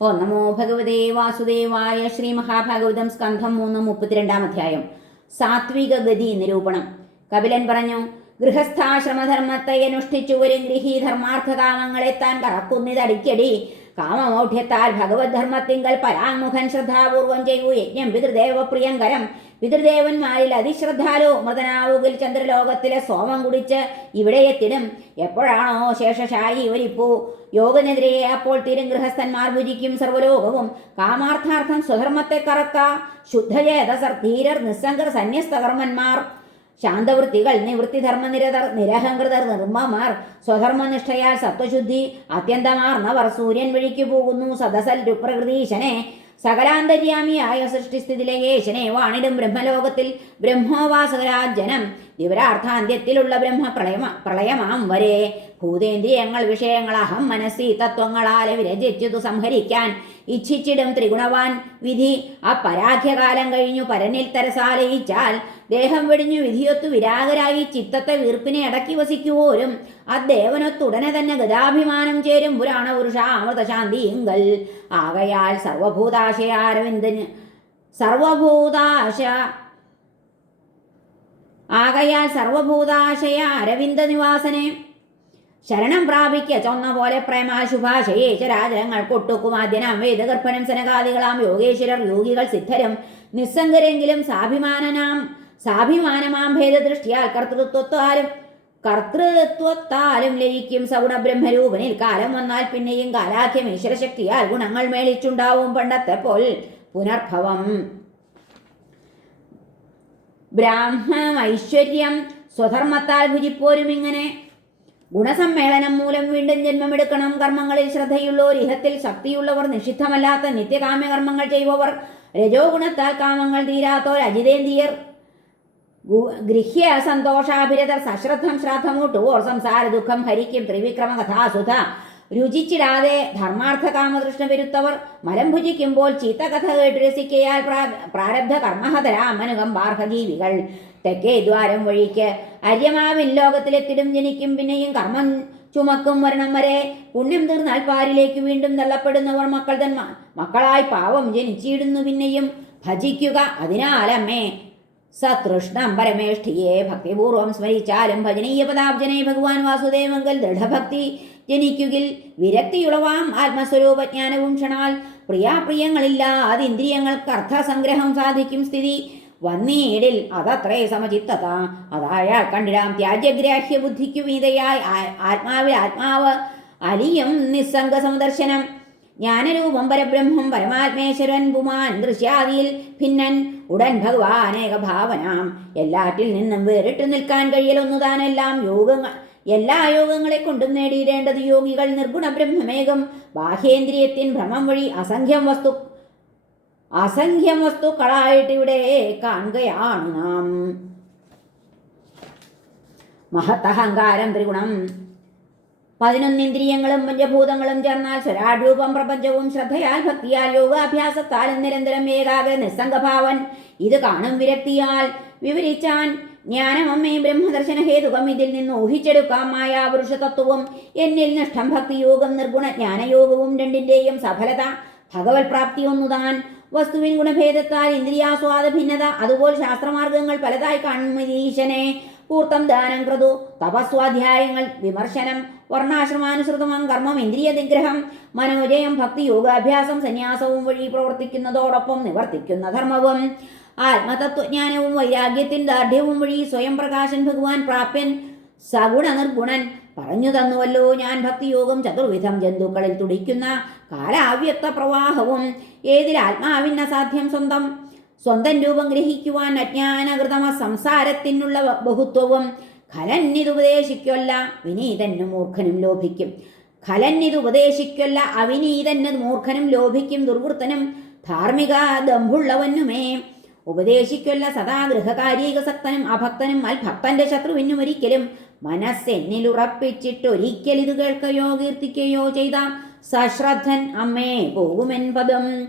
ഓ നമോ ഭഗവതേ വാസുദേവായ ശ്രീ മഹാഭാഗവതം സ്കന്ധം മൂന്ന് മുപ്പത്തിരണ്ടാം അധ്യായം. സാത്വിക ഗതി നിരൂപണം. കപിലൻ പറഞ്ഞു ഗൃഹസ്ഥാശ്രമധർമ്മത്തെ അനുഷ്ഠിച്ചു വരും ഗൃഹീ ധർമാർത്ഥകാമങ്ങളെ താൻ കറക്കുന്നിതടിക്കടി. കാമമൗഢ്യത്താൽ ഭഗവത് ധർമ്മത്തിങ്കൽ പരാങ്മുഖൻ ശ്രദ്ധാപൂർവം ചെയ്യൂ. യജ്ഞം പിതൃദേവ പ്രിയങ്കരം പിതൃദേവന്മാരിൽ അതിശ്രദ്ധാലോ മൃതനാവുകിൽ ചന്ദ്രലോകത്തിലെ സോമം കുടിച്ച് ഇവിടെ എത്തിടും. എപ്പോഴാണോ ശേഷശായി ഇവരിപ്പോ യോഗനെതിരെ അപ്പോൾ തീരും ഗൃഹസ്ഥന്മാർ ഭുജിക്കും സർവലോകവും കാമാർത്ഥാർത്ഥം സ്വധർമ്മത്തെ കറക്ക ശുദ്ധചേതസർ ധീരർ നിസ്സംഗർ സന്യസ്തകർമ്മന്മാർ. ശാന്തവൃത്തികൾ നിവൃത്തിധർമ്മനിരതർ നിരഹങ്കൃതർ നിർമ്മമാർ സ്വധർമ്മനിഷ്ഠയാൽ സത്വശുദ്ധി അത്യന്തമാർന്നവർ സൂര്യൻ വഴിക്കു പോകുന്നു സദസൽ രുപ്രകൃതീശനെ സകലാന്തര്യാമിയായ സൃഷ്ടിസ്ഥിതിലയേശനെ വാണിടും ബ്രഹ്മലോകത്തിൽ ബ്രഹ്മോപാസകരാജനം ദിവരാർത്ഥാന്ത്യത്തിലുള്ള ബ്രഹ്മ പ്രളയമ വരെ. ഭൂതേന്ദ്രിയങ്ങൾ വിഷയങ്ങൾ അഹം മനസ്സി തത്വങ്ങളാലെ വിരചിച്ചതു സംഹരിക്കാൻ ഇച്ഛിച്ചിടും ത്രിഗുണവാൻ വിധി. ആ പരാഖ്യകാലം കഴിഞ്ഞു പരനിൽ തരസാലയിച്ചാൽ ദേഹം വെടിഞ്ഞു വിധിയൊത്തു വിരാഗരായി ചിത്തത്തെ വീർപ്പിനെ അടക്കി വസിക്കുവോരും അദ്ദേവനൊത്തുടനെ തന്നെ ഗതാഭിമാനം ചേരും പുരാണ പുരുഷ അമൃതശാന്തിയിങ്കൽ. ആകയാൽ സർവഭൂതാശയാരവിന്ദന് സർവഭൂതാശ ആകയാൽ സർവഭൂതാശയ അരവിന്ദ നിവാസനെ. ശരണം പ്രാപിക്ക ചൊന്ന പോലെ പ്രേമാശുഭാഷയെ ചരാചരങ്ങൾ കൊട്ടുക്കുമാദ്യനാം വേദഗർഭനം സനകാദികളാം. യോഗേശ്വരർ യോഗികൾ സിദ്ധരും. നിസ്സംഗരെങ്കിലും സാഭിമാനനാം സാഭിമാനമാം ഭേദദൃഷ്ടിയാൽ കർത്തൃത്വത്താലും കർത്തൃത്വത്താലും ലയിക്കും സഗുണ ബ്രഹ്മരൂപനിൽ കാലം വന്നാൽ പിന്നെയും കാലാഖ്യം ഈശ്വരശക്തിയാൽ ഗുണങ്ങൾ മേളിച്ചുണ്ടാവും പണ്ടത്തെ പോൽ പുനർഭവം. ബ്രാഹ്മണം ഐശ്വര്യം സ്വധർമ്മത്താൽ ഭുജിപ്പോരും ഇങ്ങനെ. ഗുണസമ്മേളനം മൂലം വീണ്ടും ജന്മമെടുക്കണം കർമ്മങ്ങളിൽ ശ്രദ്ധയുള്ളവർ ഇഹത്തിൽ ശക്തിയുള്ളവർ നിഷിദ്ധമല്ലാത്ത നിത്യകാമ്യ കർമ്മങ്ങൾ ചെയ്യുവവർ. രജോ ഗുണത്താൽ കാമങ്ങൾ തീരാത്തോർ അജിതേന്ദ്രിയർ. ഗൃഹ്യ സന്തോഷാഭിരതർ സശ്രദ്ധം ശ്രാദ്ധമൂട്ടുവോർ സംസാര ദുഃഖം ഹരിക്കും ത്രിവിക്രമ കഥാസുധ രുചിച്ചിടാതെ ധർമാർത്ഥ കാമതൃഷ്ണ വരുത്തവർ മരം ഭുജിക്കുമ്പോൾ ചീത്ത കഥ കേട്ട് രസിക്കയാൽ പ്രാരബ്ധ പ്രാരബ്ധ കർമ്മഹതരാമനുകം ബാർഹജീവികൾ തെക്കേ ദ്വാരം വഴിക്ക് അര്യമാവിൻ ലോകത്തിലെത്തിടും ജനിക്കും പിന്നെയും കർമ്മം ചുമക്കും മരണം വരെ പുണ്യം തീർന്നാൽ പാരിലേക്ക് വീണ്ടും തള്ളപ്പെടുന്നവർ മക്കൾ തന്മ മക്കളായി പാവം ജനിച്ചിടുന്നു പിന്നെയും ഭജിക്കുക. അതിനാലമ്മേ സതൃഷ്ണം പരമേഷ്ഠിയെ ഭക്തിപൂർവം സ്മരിച്ചാലും ഭജനീയ പദാബ്ജനെ ഭഗവാൻ വാസുദേവങ്കൽ ദൃഢഭക്തി ജനിക്കുകിൽ വിരക്തിയുളവാം ആത്മസ്വരൂപജ്ഞാനവും ക്ഷണാൽ പ്രിയാപ്രിയങ്ങളില്ലാതെ ഇന്ദ്രിയങ്ങൾക്ക് അർത്ഥസംഗ്രഹം സാധിക്കും സ്ഥിതി. വന്നീടിൽ അതത്രേ സമചിത്തത. അതായാൽ കണ്ടിടാം ത്യാജ്യഗ്രാഹ്യ ബുദ്ധിക്കു വീതയായി ആത്മാവിൽ ആത്മാവ് അലിയും നിസ്സംഗ സമദർശനം. ജ്ഞാനരൂപം പരബ്രഹ്മം പരമാത്മേശ്വരൻ പുമാൻ ദൃശ്യാദിയിൽ ഭിന്നൻ ഉടൻ ഭഗവാനേക ഭാവനാം എല്ലാറ്റിൽ നിന്നും വേറിട്ട് നിൽക്കാൻ കഴിയലൊന്നു താനെല്ലാം യോഗങ്ങൾ എല്ലാ യോഗങ്ങളെ കൊണ്ടും നേടിയിടേണ്ടത് യോഗികൾ നിർഗുണ ബ്രഹ്മമേകം. ബാഹ്യേന്ദ്രിയത്തിൻ ഭ്രമം വഴി അസംഖ്യം വസ്തു അസംഖ്യം വസ്തുക്കളായിട്ട് ഇവിടെ കാണുകയാണ് നാം. മഹത്തഹങ്കാരം ത്രിഗുണം പതിനൊന്നിന്ദ്രിയങ്ങളും പഞ്ചഭൂതങ്ങളും ചേർന്നാൽ സ്വരാരൂപം പ്രപഞ്ചവും ശ്രദ്ധയാൽ ഭക്തിയാൽ യോഗാഭ്യാസത്താലും നിരന്തരം ഏകാഗ്ര നിസ്സംഗഭാവൻ. ഇത് കാണും വിരക്തിയാൽ വിവരിച്ചാൻ ജ്ഞാനമമ്മേ ബ്രഹ്മദർശന ഹേതുകം ഇതിൽ നിന്ന് ഊഹിച്ചെടുക്കാം മായാപുരുഷ തത്വവും എന്നിൽ നിഷ്ഠം ഭക്തിയോഗം നിർഗുണ ജ്ഞാനയോഗവും രണ്ടിന്റെയും സഫലത. ഭഗവത് പ്രാപ്തി ഒന്നുതാൻ. വസ്തുവിൻ ഗുണഭേദത്താൽ ഇന്ദ്രിയാസ്വാദ ഭിന്നത. അതുപോലെ ശാസ്ത്രമാർഗങ്ങൾ പലതായി കാണുമീശനെ പൂർത്തം ദാനം ക്രതു തപസ്വാധ്യായങ്ങൾ വിമർശനം വർണാശ്രമാനുസൃതമം കർമ്മം ഇന്ദ്രിയ നിഗ്രഹം മനോജയം ഭക്തി യോഗാഭ്യാസം സന്യാസവും വഴി പ്രവർത്തിക്കുന്നതോടൊപ്പം നിവർത്തിക്കുന്ന ധർമ്മവും ആത്മതത്വജ്ഞാനവും വൈരാഗ്യത്തിൻ ദാർഢ്യവും വഴി സ്വയം പ്രകാശൻ ഭഗവാൻ പ്രാപ്യൻ സഗുണ നിർഗുണൻ പറഞ്ഞു തന്നുവല്ലോ. ഞാൻ ഭക്തിയോഗം ചതുർവിധം ജന്തുക്കളിൽ തുടിക്കുന്ന കാലാവ്യക്ത പ്രവാഹവും ഏതിൽ ആത്മാവിന് അസാധ്യം സ്വന്തം സ്വന്തം രൂപം ഗ്രഹിക്കുവാൻ അജ്ഞാനകൃതമ സംസാരത്തിനുള്ള ബഹുത്വവും ഖലന്നിതുപദേശിക്കൊല്ല വിനീതനും മൂർഖനും ലോഭിക്കും. ഖലന്നിതുപദേശിക്കൊല്ല അവിനീതന് മൂർഖനും ലോഭിക്കും. ദുർവൃത്തനും ധാർമ്മിക ദമ്പുള്ളവനുമേ ഉപദേശിക്കൊല്ല സദാ ഗൃഹകാരീകസക്തനും അഭക്തനും അൽഭക്തന്റെ ശത്രുവിനും ഒരിക്കലും മനസ്സെന്നിലുറപ്പിച്ചിട്ടൊരിക്കൽ ഇത് കേൾക്കയോ കീർത്തിക്കയോ ചെയ്ത സശ്രദ്ധൻ അമ്മേ പോകുമെൻ പദം